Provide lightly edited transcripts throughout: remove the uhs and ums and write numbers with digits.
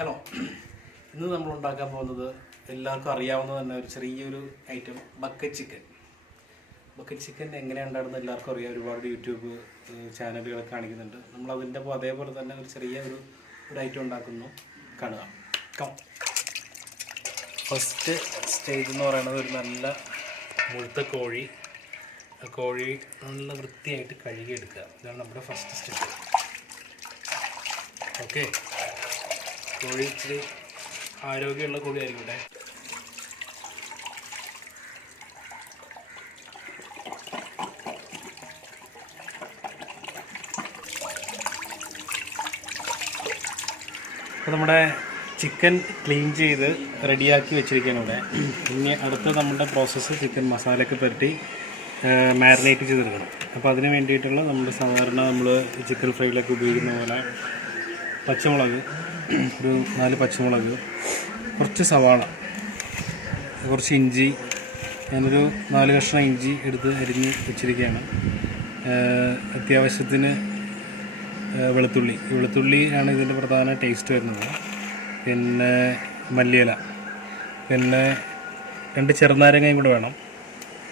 Hello, ഇന്ന് നമ്മൾ ഉണ്ടാക്കാൻ പോകുന്നത് എല്ലാവർക്കും അറിയാവുന്ന തന്നെ ഒരു ചെറിയൊരു item bucket chicken. Bucket chicken എങ്ങനെയാണ് ഉണ്ടാകുന്നത് എല്ലാവർക്കും അറിയാം. ഒരുപാട് യൂട്യൂബ് ചാനലുകളൊക്കെ കാണിക്കുന്നുണ്ട്. നമ്മൾ അതിൻ്റെ അതേപോലെ തന്നെ ഒരു ചെറിയ ഒരു ഐറ്റം ഉണ്ടാക്കുന്നു. കാണുക. ഫസ്റ്റ് സ്റ്റേജ് എന്ന് പറയുന്നത് ഒരു നല്ല മുഴുത്ത കോഴി. ആ കോഴി നല്ല വൃത്തിയായിട്ട് കഴുകിയെടുക്കുക. ഇതാണ് നമ്മുടെ ഫസ്റ്റ് സ്റ്റെപ്പ്. ഓക്കെ, കോഴി ഇച്ചിരി ആരോഗ്യമുള്ള കോഴി ആയിരിക്കട്ടെ. അപ്പോൾ നമ്മുടെ ചിക്കൻ ക്ലീൻ ചെയ്ത് റെഡിയാക്കി വെച്ചിരിക്കുകയാണ് ഇവിടെ. ഇനി അടുത്ത നമ്മുടെ പ്രോസസ്സ് ചിക്കൻ മസാലയൊക്കെ പുരട്ടി മാരിനേറ്റ് ചെയ്തെടുക്കണം. അപ്പോൾ അതിന് വേണ്ടിയിട്ടുള്ള നമ്മുടെ സാധാരണ നമ്മൾ ചിക്കൻ ഫ്രൈയിലൊക്കെ ഉപയോഗിക്കുന്ന പോലെ പച്ചമുളക്, ഒരു 4 പച്ചമുളക്, കുറച്ച് സവാള, കുറച്ച് ഇഞ്ചി, ഞാനൊരു 4 കഷ്ണം ഇഞ്ചി എടുത്ത് അരിഞ്ഞ് വെച്ചിരിക്കുകയാണ്. അത്യാവശ്യത്തിന് വെളുത്തുള്ളിയാണ് ഇതിൻ്റെ പ്രധാന ടേസ്റ്റ് വരുന്നത്. പിന്നെ മല്ലിയില, പിന്നെ 2 ചെറുനാരങ്ങയും കൂടെ വേണം.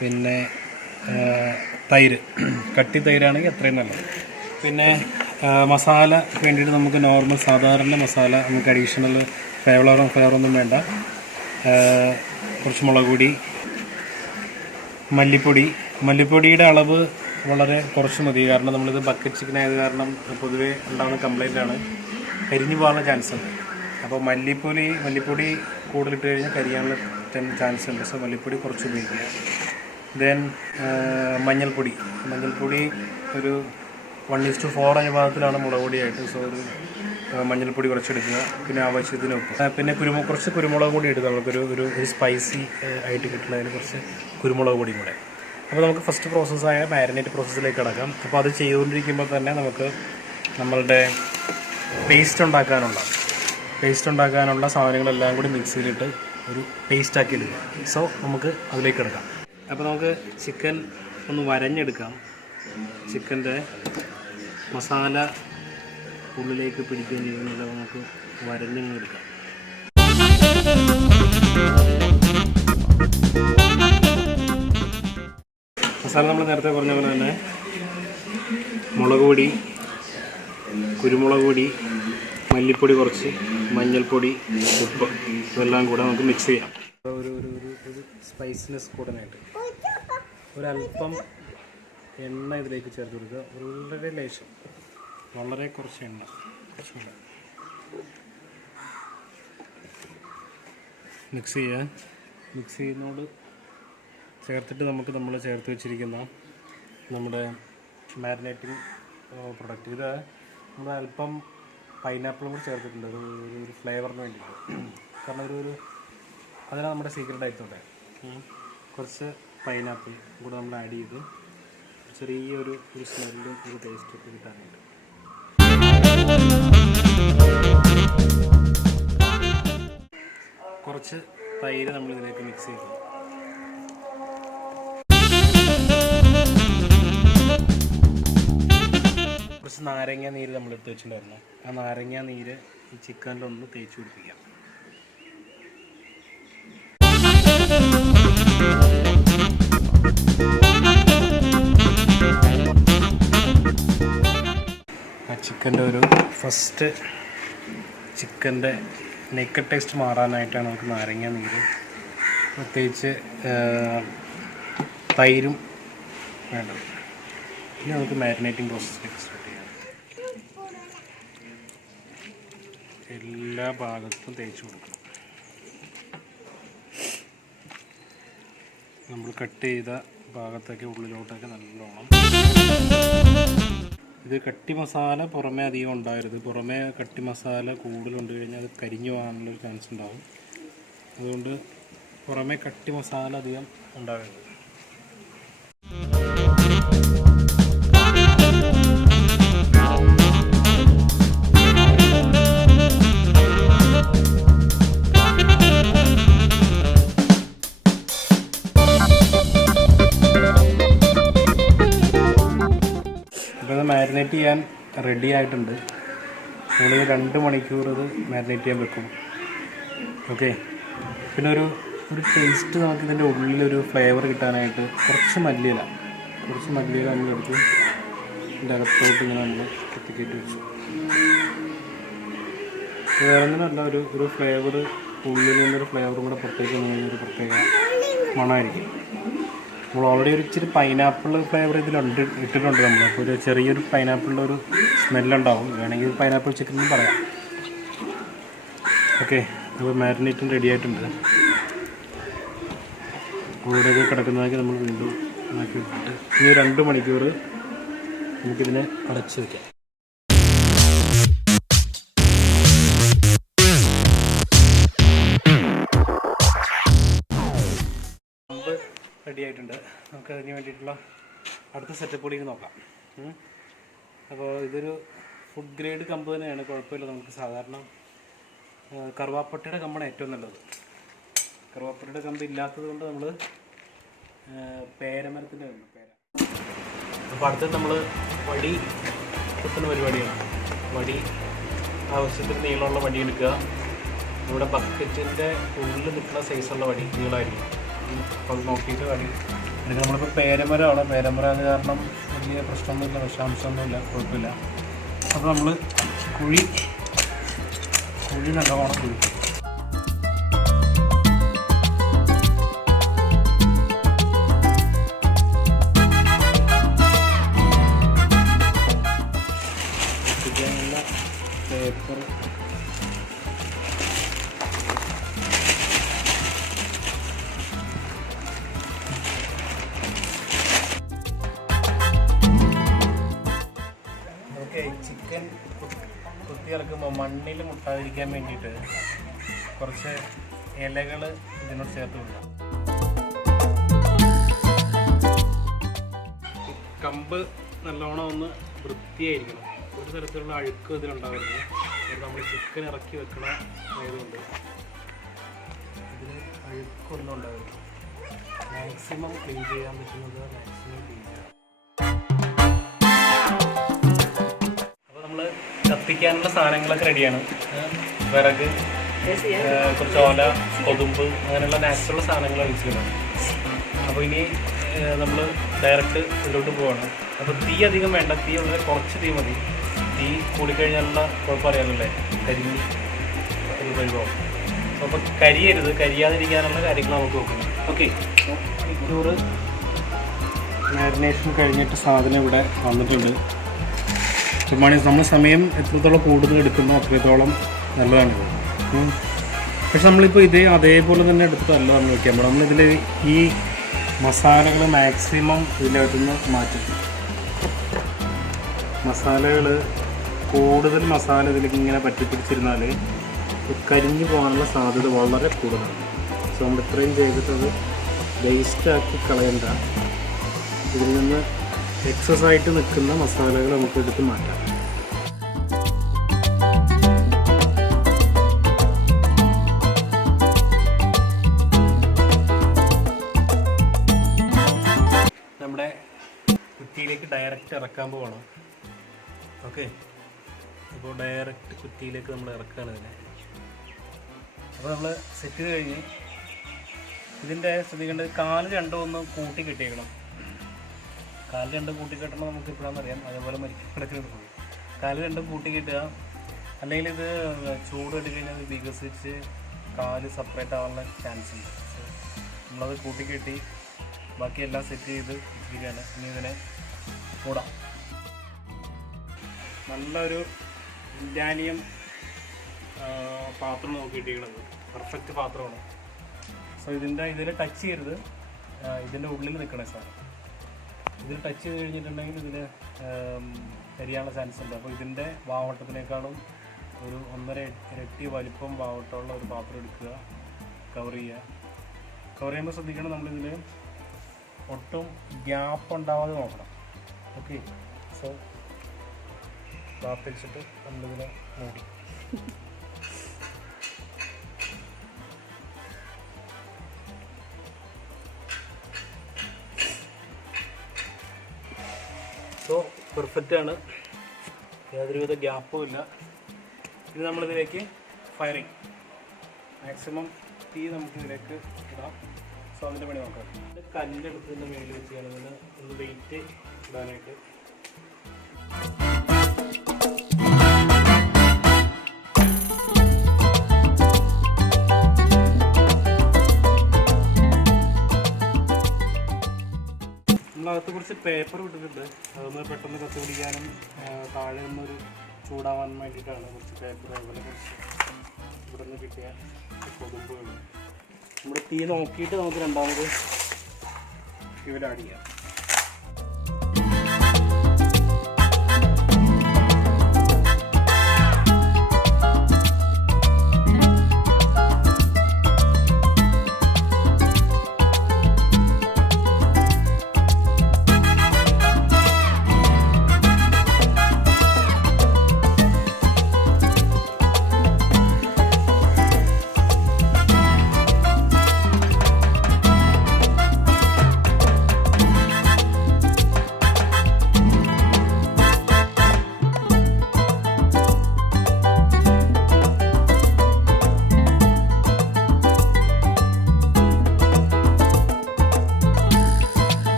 പിന്നെ തൈര്, കട്ടി തൈരാണെങ്കിൽ അത്രയും നല്ലത്. പിന്നെ മസാല വേണ്ടിയിട്ട് നമുക്ക് നോർമൽ സാധാരണ മസാല, നമുക്ക് അഡീഷണൽ ഫ്ലേവറൊന്നും വേണ്ട. കുറച്ച് മുളക് പൊടി, മല്ലിപ്പൊടിയുടെ അളവ് വളരെ കുറച്ച് മതി. കാരണം നമ്മളിത് ബക്കറ്റ് ചിക്കൻ ആയത് കാരണം പൊതുവേ ഉണ്ടാകുന്ന കംപ്ലൈൻറ്റാണ്, കരിഞ്ഞു പോകാനുള്ള ചാൻസ് ഉണ്ട്. അപ്പോൾ മല്ലിപ്പൊടി കൂടുതലിട്ട് കഴിഞ്ഞാൽ കരിയാനുള്ള ചാൻസ് ഉണ്ട്. സോ മല്ലിപ്പൊടി കുറച്ച് ഉപയോഗിക്കുക. ദെൻ മഞ്ഞൾപ്പൊടി ഒരു 1:4 അനുപാതത്തിലാണ് മുളക് പൊടിയായിട്ട്. സോ ഒരു മഞ്ഞൾപ്പൊടി കുറച്ചെടുക്കുക. പിന്നെ ആവശ്യത്തിന് ഉപ്പ്, പിന്നെ കുറച്ച് കുരുമുളക് പൊടി എടുക്കുക. നമുക്കൊരു സ്പൈസി ആയിട്ട് കിട്ടുന്നതിന് കുറച്ച് കുരുമുളക് പൊടിയും കൂടെ. അപ്പോൾ നമുക്ക് ഫസ്റ്റ് പ്രോസസ്സായ മാരിനേറ്റ് പ്രോസസ്സിലേക്ക് കിടക്കാം. അപ്പോൾ അത് ചെയ്തുകൊണ്ടിരിക്കുമ്പോൾ തന്നെ നമുക്ക് നമ്മളുടെ പേസ്റ്റ് ഉണ്ടാക്കാനുള്ള സാധനങ്ങളെല്ലാം കൂടി മിക്സിയിലിട്ട് ഒരു പേസ്റ്റാക്കി എടുക്കുക. സോ നമുക്ക് അതിലേക്ക് കിടക്കാം. അപ്പോൾ നമുക്ക് ചിക്കൻ ഒന്ന് വരഞ്ഞെടുക്കാം. ചിക്കൻ്റെ മസാല ഉള്ളിലേക്ക് പിടിക്കുകയും ചെയ്യുന്നത് നമുക്ക് വരഞ്ഞങ്ങ് എടുക്കാം. മസാല നമ്മൾ നേരത്തെ പറഞ്ഞ പോലെ തന്നെ മുളക് പൊടി, കുരുമുളക് പൊടി, മല്ലിപ്പൊടി കുറച്ച്, മഞ്ഞൾപ്പൊടി, ഉപ്പ്, ഇതെല്ലാം കൂടെ നമുക്ക് മിക്സ് ചെയ്യാം. ഒരു സ്പൈസിനെസ് കൂടാനായിട്ട് ഒരല്പം എണ്ണ ഇതിലേക്ക് ചേർത്ത് കൊടുക്കുക. വളരെ ലേശം, വളരെ കുറച്ച് എണ്ണ മിക്സ് ചെയ്യുന്നതോട് ചേർത്തിട്ട് നമ്മൾ ചേർത്ത് വെച്ചിരിക്കുന്ന നമ്മുടെ മാരിനേറ്റിംഗ് പ്രൊഡക്റ്റ്, ഇത് നമ്മൾ അല്പം പൈനാപ്പിളും കൂടി ചേർത്തിട്ടുണ്ട് ഒരു ഫ്ലേവറിന് വേണ്ടിയിട്ട്. കാരണം അതിനാണ് നമ്മുടെ സീക്രട്ട് ആയിക്കോട്ടെ. കുറച്ച് പൈനാപ്പിൾ കൂടെ നമ്മൾ ആഡ് ചെയ്ത് ചെറിയൊരു സ്മെല്ലും ഒരു ടേസ്റ്റൊക്കെ കിട്ടാനുണ്ട്. കുറച്ച് തൈര് നമ്മളിതിലേക്ക് മിക്സ് ചെയ്തു. കുറച്ച് നാരങ്ങ നീര് നമ്മളെടുത്ത് വെച്ചിട്ടുണ്ടായിരുന്നു. ആ നാരങ്ങ നീര് ഈ ചിക്കനിലൊന്ന് തേച്ച് പിടിപ്പിക്കാം. ചിക്കൻ്റെ ഫസ്റ്റ് ചിക്കൻ്റെ നെക്കഡ് ടേസ്റ്റ് മാറാനായിട്ടാണ് നമുക്ക് നാരങ്ങ നീര്, പ്രത്യേകിച്ച് തൈരും വേണ്ടത്. ഇനി നമുക്ക് മാരിനേറ്റിംഗ് പ്രോസസ്സിലേക്ക് സ്റ്റാർട്ട് ചെയ്യാം. എല്ലാ ഭാഗത്തും തേച്ച് കൊടുക്കണം. നമ്മൾ കട്ട് ചെയ്ത ഭാഗത്തൊക്കെ ഉള്ളിലോട്ടൊക്കെ നല്ലോണം. ഇത് കട്ടി മസാല പുറമേ അധികം ഉണ്ടാകരുത്. പുറമേ കട്ടി മസാല കൂടുതലുണ്ട് കഴിഞ്ഞാൽ അത് കരിഞ്ഞു പോകാനുള്ളൊരു ചാൻസ് ഉണ്ടാകും. അതുകൊണ്ട് പുറമേ കട്ടി മസാല അധികം ഉണ്ടാകരുത്. മാരിനേറ്റ് ചെയ്യാൻ റെഡി ആയിട്ടുണ്ട്. നമ്മളിത് 2 മണിക്കൂർ ഇത് മാരിനേറ്റ് ചെയ്യാൻ വെക്കും. ഓക്കെ. പിന്നെ ഒരു ടേസ്റ്റ് നമുക്ക് ഇതിൻ്റെ ഉള്ളിലൊരു ഫ്ലേവർ കിട്ടാനായിട്ട് കുറച്ച് മല്ലിയില നമ്മളെടുത്ത് ഇതിൻ്റെ അകത്തോട്ട് ഇങ്ങനെ നമ്മൾ കത്തിക്കേറ്റി വെച്ചു. വേറെ ഒന്നിനല്ല, ഒരു ഫ്ലേവർ ഉള്ളിൽ നിന്നൊരു ഫ്ലേവറും കൂടെ പുറത്തേക്ക് ഒരു പ്രത്യേക മണമായിരിക്കും. നമ്മൾ ഓൾറെഡി ഒരു ഇച്ചിരി പൈനാപ്പിൾ ഫ്ലേവർ ഇട്ടിട്ടുണ്ട് നമ്മൾ. അപ്പോൾ ഒരു ചെറിയൊരു പൈനാപ്പിളിൻ്റെ ഒരു സ്മെല്ലുണ്ടാവും. വേണമെങ്കിൽ പൈനാപ്പിൾ ചിക്കൻ എന്ന് പറയാം. ഓക്കെ. അപ്പോൾ മാരിനേറ്റും റെഡി ആയിട്ടുണ്ട്. കൂടെയൊക്കെ കിടക്കുന്നതൊക്കെ നമ്മൾ വീണ്ടും ആക്കി ഇട്ടിട്ട് ഈ 2 മണിക്കൂർ നമുക്കിതിനെ അടച്ച് വയ്ക്കാം. റെഡി ആയിട്ടുണ്ട്. നമുക്ക് അതിന് വേണ്ടിയിട്ടുള്ള അടുത്ത സെറ്റപ്പ് കൂടി നോക്കാം. അപ്പോൾ ഇതൊരു ഫുഡ് ഗ്രേഡ് കമ്പ് തന്നെയാണ്, കുഴപ്പമില്ല. നമുക്ക് സാധാരണ കറുവാപ്പട്ടയുടെ കമ്പാണ് ഏറ്റവും നല്ലത്. കറുവാപ്പട്ടയുടെ കമ്പ് ഇല്ലാത്തത് കൊണ്ട് നമ്മൾ പേരമരത്തിൻ്റെ ഉണ്ട്, പേര. അപ്പോൾ അടുത്തത് നമ്മൾ വടി കുത്തുന്ന പരിപാടിയാണ്. വടി ആവശ്യത്തിന് നീളമുള്ള വടി എടുക്കുക. നമ്മുടെ ബക്കറ്റിൻ്റെ ഉള്ളിൽ നിൽക്കുന്ന സൈസുള്ള വടി നീളമായിരിക്കും. അപ്പോൾ നോക്കിയിട്ട് വടി എടുക്കുക. നമ്മളിപ്പോൾ പേരമരമാണ്. പേരമരം അത് കാരണം വലിയ പ്രശ്നമൊന്നുമില്ല, വിഷാംശമൊന്നുമില്ല, കുഴപ്പമില്ല. അപ്പോൾ നമ്മൾ കുഴി നല്ലോണം കുഴിക്കും. പേപ്പർ ചിക്കൻ കുത്തി ഇറക്കുമ്പോൾ മണ്ണിൽ മുട്ടാതിരിക്കാൻ വേണ്ടിയിട്ട് കുറച്ച് ഇലകൾ ഇതിനോട് ചേർത്ത് കൊടുക്കാം. കമ്പ് നല്ലോണം ഒന്ന് വൃത്തിയായിരിക്കണം. ഒരു തരത്തിലുള്ള അഴുക്ക് ഇതിലുണ്ടാവരുത്. നമ്മൾ ചിക്കൻ ഇറക്കി വെക്കണ ആയതുകൊണ്ട് ഇതിന് അഴുക്കൊന്നും ഉണ്ടാവരുത്. മാക്സിമം ക്ലീൻ ചെയ്യാൻ പറ്റുന്നത് മാക്സിമം ക്ലീൻ ചെയ്യാം. അപ്പോൾ നമ്മൾ കത്തിക്കാനുള്ള സാധനങ്ങളൊക്കെ റെഡിയാണ്. വിറക്, കുറച്ച് ഓല, കൊതുമ്പ്, അങ്ങനെയുള്ള നാച്ചുറൽ സാധനങ്ങൾ വെച്ചിട്ടുണ്ട്. അപ്പോൾ ഇനി നമ്മൾ ഡയറക്റ്റ് ഇതിലോട്ട് പോവാണ്. അപ്പോൾ തീ അധികം വേണ്ട, തീ വളരെ കുറച്ച് തീ മതി. തീ കൂടിക്കഴിഞ്ഞാലുള്ള കുഴപ്പം അറിയാമല്ലേ, കരിഞ്ഞ് ഒരു പരിഭവം. അപ്പോൾ കരിയാതിരിക്കാനുള്ള കാര്യങ്ങൾ നമുക്ക് നോക്കണം. ഓക്കെ. മണിക്കൂർ മാരിനേഷൻ കഴിഞ്ഞിട്ട് സാധനം ഇവിടെ വന്നിട്ടുണ്ട്. നമ്മൾ സമയം എത്രത്തോളം കൂടുതൽ എടുക്കുന്നോ അത്രത്തോളം നല്ലതാണിത്. പക്ഷെ നമ്മളിപ്പോൾ അതേപോലെ തന്നെ എടുത്തിട്ടല്ല നമ്മൾ വയ്ക്കാൻ പാടില്ല. നമ്മളിതിൽ ഈ മസാലകൾ മാക്സിമം ഇതിനകത്തുനിന്ന് മാറ്റും. കൂടുതൽ മസാല ഇതിലേക്ക് ഇങ്ങനെ പറ്റിപ്പിടിച്ചിരുന്നാൽ കരിഞ്ഞു പോകാനുള്ള സാധ്യത വളരെ കൂടുതലാണ്. സോ നമ്മൾ ഇത്രയും ചെയ്തിട്ടത് വേസ്റ്റാക്കി കളയണ്ട. ഇതിൽ നിന്ന് എക്സസായിട്ട് നിൽക്കുന്ന മസാലകൾ നമുക്ക് എടുത്ത് മാറ്റാം. നമ്മുടെ കുറ്റിയിലേക്ക് ഡയറക്റ്റ് ഇറക്കാൻ പോകണം. ഓക്കെ. അപ്പോൾ ഡയറക്റ്റ് കുറ്റിയിലേക്ക് നമ്മൾ ഇറക്കുകയാണ് ഇതിനെ. അപ്പോൾ നമ്മൾ സെറ്റ് ചെയ്ത് കഴിഞ്ഞ് ഇതിൻ്റെ ശ്രദ്ധിക്കേണ്ടത് കാല് രണ്ടും ഒന്ന് കൂട്ടി കെട്ടിയേക്കണം. കാല് രണ്ടും കൂട്ടി കെട്ടണം നമുക്ക് ഇപ്പോഴാണെന്നറിയാം. അതേപോലെ കിടക്കുന്നത് പോയി കാല് രണ്ടും കൂട്ടി കെട്ടുക. അല്ലെങ്കിൽ ഇത് ചൂട് എടുത്ത് കഴിഞ്ഞാൽ അത് വികസിച്ച് കാല് സെപ്പറേറ്റ് ആവാനുള്ള ചാൻസ് ഉണ്ട്. സോ നമ്മളത് കൂട്ടിക്കെട്ടി ബാക്കിയെല്ലാം സെറ്റ് ചെയ്ത് ഇരിക്കുകയാണ്. ഇനി ഇതിനെ മൂടാം. നല്ലൊരു ഇൻഡാനിയം പാത്രം നോക്കിയിട്ടിരിക്കുന്നത് പെർഫെക്റ്റ് പാത്രമാണ്. സോ ഇതിൽ ടച്ച് ചെയ്യരുത്. ഇതിൻ്റെ ഉള്ളിൽ നിൽക്കണേ സാധനം. ഇതിൽ ടച്ച് ചെയ്ത് കഴിഞ്ഞിട്ടുണ്ടെങ്കിൽ ഇതിൽ കരിയാനുള്ള ചാൻസ് ഉണ്ട്. അപ്പോൾ ഇതിൻ്റെ വാവട്ടത്തിനേക്കാളും ഒരു 1.5 ഇരട്ടി വലിപ്പം വാവട്ടമുള്ള ഒരു പാത്രം എടുക്കുക, കവർ ചെയ്യുക. കവർ ചെയ്യുമ്പോൾ ശ്രദ്ധിക്കണം, നമ്മളിതിൽ ഒട്ടും ഗ്യാപ്പ് ഉണ്ടാവാതെ നോക്കണം. ഓക്കെ. സോ ഗ്യാപ്പ് വെച്ചിട്ട് നമ്മളിതിനെ മൂടി. സോ പെർഫെക്റ്റ് ആണ്, യാതൊരുവിധ ഗ്യാപ്പും ഇല്ല. ഇത് നമ്മളിതിലേക്ക് ഫയറിങ് മാക്സിമം തീ നമുക്ക് ഇതിലേക്ക് ഇടാം. സോ അതിൻ്റെ പണി നോക്കാം. ഇത് കല്ലെടുത്തതിൻ്റെ മേളിൽ വെച്ച് ഞാനതിന് ഒന്ന് വെയിറ്റ് ഇടാനായിട്ട് നമ്മളകത്ത് കുറച്ച് പേപ്പർ വിട്ടിട്ടുണ്ട്. അതൊന്ന് പെട്ടെന്ന് കത്തി പിടിക്കാനും താഴെ നിന്നൊരു ചൂടാവാൻ വേണ്ടിയിട്ടാണ് കുറച്ച് പേപ്പർ. അതുപോലെ കുറച്ച് ഇവിടെ നിന്ന് കിട്ടിയ കൊതുമ്പുകൾ നമ്മൾ തീ നോക്കിയിട്ട് നമുക്ക് രണ്ടാമത് ഇവിടെ ആഡ് ചെയ്യാം.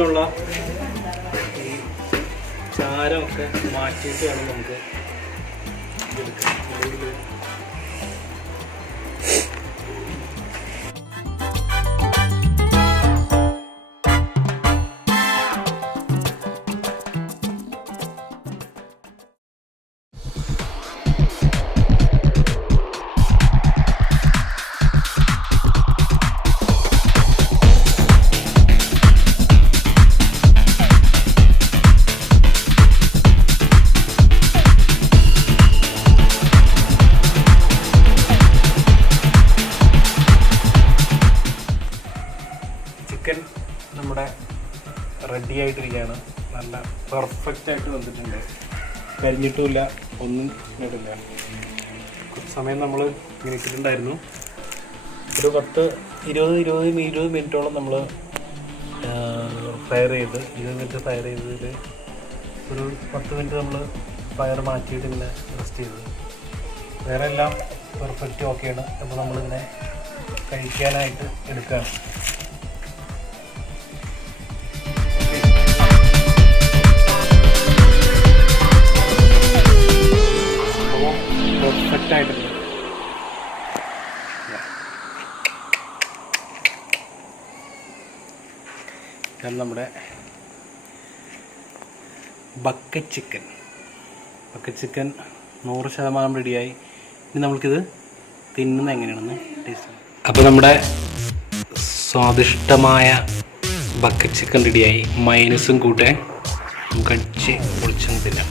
ുള്ള ഈ ചാരമൊക്കെ മാറ്റിയിട്ട് വേണം നമുക്ക് ഇതെടുക്കാം. ചിക്കൻ നമ്മുടെ റെഡി ആയിട്ടിരിക്കുകയാണ്. നല്ല പെർഫെക്റ്റ് ആയിട്ട് വന്നിട്ടുണ്ട്. കരിഞ്ഞിട്ടുമില്ല, ഒന്നും ഇട്ടില്ല. കുറച്ച് സമയം നമ്മൾ ഇങ്ങനെ ഇട്ടിട്ടുണ്ടായിരുന്നു. ഒരു 10-20 മിനിറ്റോളം നമ്മൾ ഫയർ ചെയ്ത് 20 മിനിറ്റ് ഫയർ ചെയ്തതിൽ ഒരു 10 മിനിറ്റ് നമ്മൾ ഫയർ മാറ്റിയിട്ട് ഇങ്ങനെ റെസ്റ്റ് ചെയ്ത് വേറെ എല്ലാം പെർഫെക്റ്റ് ഓക്കെയാണ്. അപ്പോൾ നമ്മളിങ്ങനെ കഴിക്കാനായിട്ട് എടുക്കുകയാണ്. പെർഫെക്റ്റ് ആയിട്ടുണ്ട്. ഇതാണ് നമ്മുടെ ബക്കറ്റ് ചിക്കൻ. 100% റെഡിയായി. ഇനി നമ്മൾക്കിത് തിന്നുന്നത് എങ്ങനെയാണെന്ന് ടേസ്റ്റ്. അപ്പോൾ നമ്മുടെ സ്വാദിഷ്ടമായ ബക്കറ്റ് ചിക്കൻ റെഡിയായി. മൈനസും കൂട്ടെ നമുക്ക് അടിച്ച് പൊളിച്ചൊന്നും തിന്നാം.